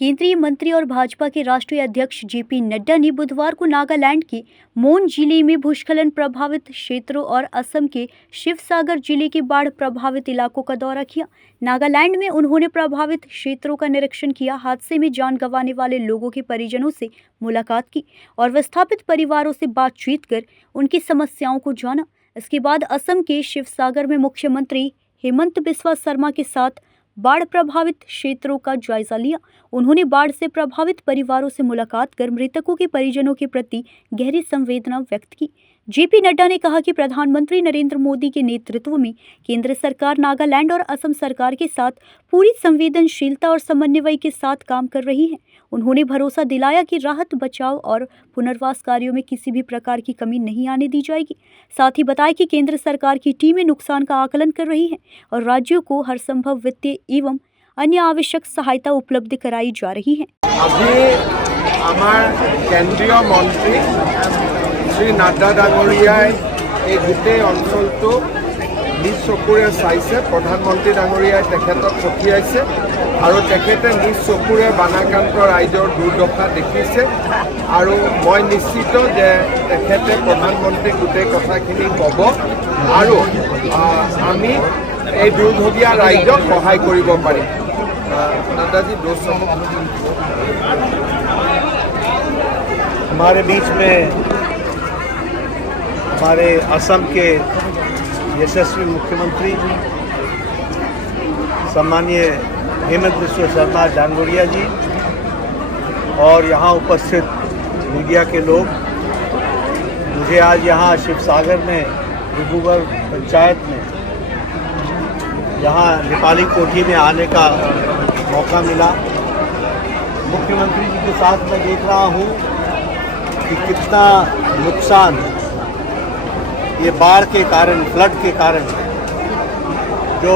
केंद्रीय मंत्री और भाजपा के राष्ट्रीय अध्यक्ष जेपी नड्डा ने बुधवार को नागालैंड के मोन जिले में भूस्खलन प्रभावित क्षेत्रों और असम के शिवसागर जिले के बाढ़ प्रभावित इलाकों का दौरा किया। नागालैंड में उन्होंने प्रभावित क्षेत्रों का निरीक्षण किया, हादसे में जान गंवाने वाले लोगों के परिजनों से मुलाकात की और विस्थापित परिवारों से बातचीत कर उनकी समस्याओं को जाना। इसके बाद असम के शिवसागर में मुख्यमंत्री हेमंत बिस्वा शर्मा के साथ बाढ़ प्रभावित क्षेत्रों का जायजा लिया। उन्होंने बाढ़ से प्रभावित परिवारों से मुलाकात कर मृतकों के परिजनों के प्रति गहरी संवेदना व्यक्त की। जेपी नड्डा ने कहा कि प्रधानमंत्री नरेंद्र मोदी के नेतृत्व में केंद्र सरकार नागालैंड और असम सरकार के साथ पूरी संवेदनशीलता और समन्वय के साथ काम कर रही है। उन्होंने भरोसा दिलाया कि राहत, बचाव और पुनर्वास कार्यों में किसी भी प्रकार की कमी नहीं आने दी जाएगी। साथ ही बताया कि केंद्र सरकार की टीमें नुकसान का आकलन कर रही है और राज्यों को हर संभव वित्तीय एवं अन्य आवश्यक सहायता उपलब्ध कराई जा रही है। अभी हमारे केंद्रीय मंत्री श्री नड्डा डांगरियाय এই গোটেই অঞ্চলটো নিজ চকুৰে চাইছে। প্ৰধানমন্ত্ৰী ডাঙৰীয়াই তেখেতক পঠিয়াইছে আৰু তেখেতে নিজ চকুৰে বানাক্ৰান্ত ৰাইজৰ দুৰ্দশা দেখিছে আৰু মই নিশ্চিত যে তেখেতে প্ৰধানমন্ত্ৰীক গোটেই কথাখিনি ক'ব আৰু আমি এই দুৰ্ভগীয়া ৰাইজক সহায় কৰিব পাৰিম। नड्डा जी हमारे बीच में हमारे असम के यशस्वी मुख्यमंत्री सम्माननीय हेमंत बिस्वा शर्मा डांगरिया जी और यहाँ उपस्थित मीडिया के लोग, मुझे आज यहाँ शिवसागर में डिब्रूगढ़ पंचायत में यहाँ नेपाली कोठी में आने का मौका मिला। मुख्यमंत्री जी के साथ मैं देख रहा हूँ कि कितना नुकसान ये बाढ़ के कारण, फ्लड के कारण, जो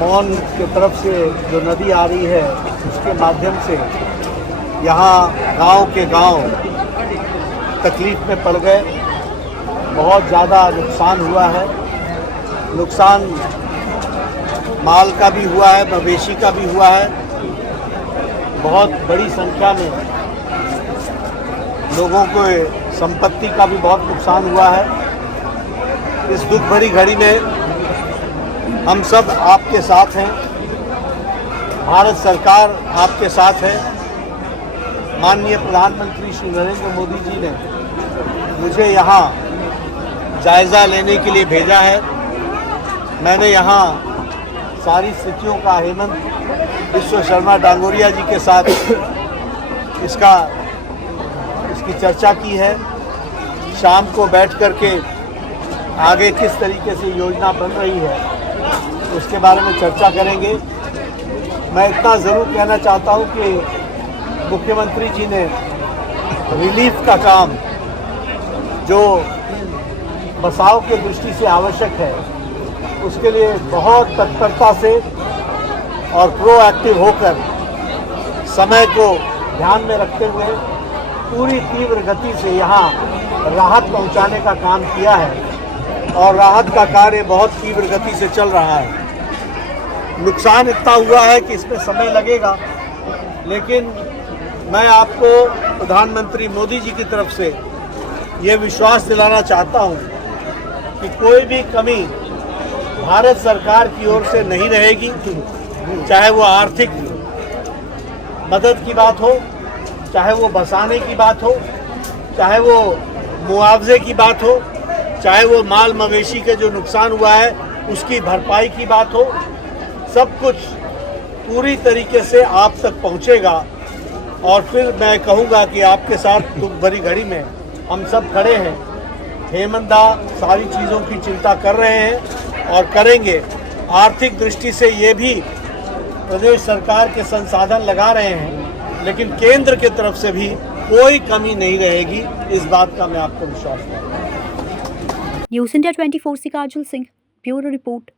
मौन के तरफ से जो नदी आ रही है उसके माध्यम से यहाँ गांव के गांव तकलीफ में पड़ गए। बहुत ज़्यादा नुकसान हुआ है। नुकसान माल का भी हुआ है, मवेशी का भी हुआ है। बहुत बड़ी संख्या में लोगों को संपत्ति का भी बहुत नुकसान हुआ है। इस दुख भरी घड़ी में हम सब आपके साथ हैं। भारत सरकार आपके साथ है। माननीय प्रधानमंत्री श्री नरेंद्र मोदी जी ने मुझे यहाँ जायज़ा लेने के लिए भेजा है। मैंने यहाँ सारी स्थितियों का हेमंत बिस्वा शर्मा डांगरिया जी के साथ इसकी चर्चा की है। शाम को बैठ कर के आगे किस तरीके से योजना बन रही है उसके बारे में चर्चा करेंगे। मैं इतना ज़रूर कहना चाहता हूँ कि मुख्यमंत्री जी ने रिलीफ का काम जो बचाव के दृष्टि से आवश्यक है उसके लिए बहुत तत्परता से और प्रोएक्टिव होकर समय को ध्यान में रखते हुए पूरी तीव्र गति से यहाँ राहत पहुँचाने का काम किया है और राहत का कार्य बहुत तीव्र गति से चल रहा है। नुकसान इतना हुआ है कि इसमें समय लगेगा, लेकिन मैं आपको प्रधानमंत्री मोदी जी की तरफ से ये विश्वास दिलाना चाहता हूँ कि कोई भी कमी भारत सरकार की ओर से नहीं रहेगी। चाहे वो आर्थिक मदद की बात हो, चाहे वो बसाने की बात हो, चाहे वो मुआवजे की बात हो, चाहे वो माल मवेशी के जो नुकसान हुआ है उसकी भरपाई की बात हो, सब कुछ पूरी तरीके से आप तक पहुंचेगा। और फिर मैं कहूँगा कि आपके साथ दुख भरी घड़ी में हम सब खड़े हैं। हेमंत दा सारी चीज़ों की चिंता कर रहे हैं और करेंगे। आर्थिक दृष्टि से ये भी प्रदेश सरकार के संसाधन लगा रहे हैं, लेकिन केंद्र की तरफ से भी कोई कमी नहीं रहेगी, इस बात का मैं आपको विश्वास करता हूँ। न्यूज़ इंडिया 24 से काजल सिंह, ब्यूरो रिपोर्ट।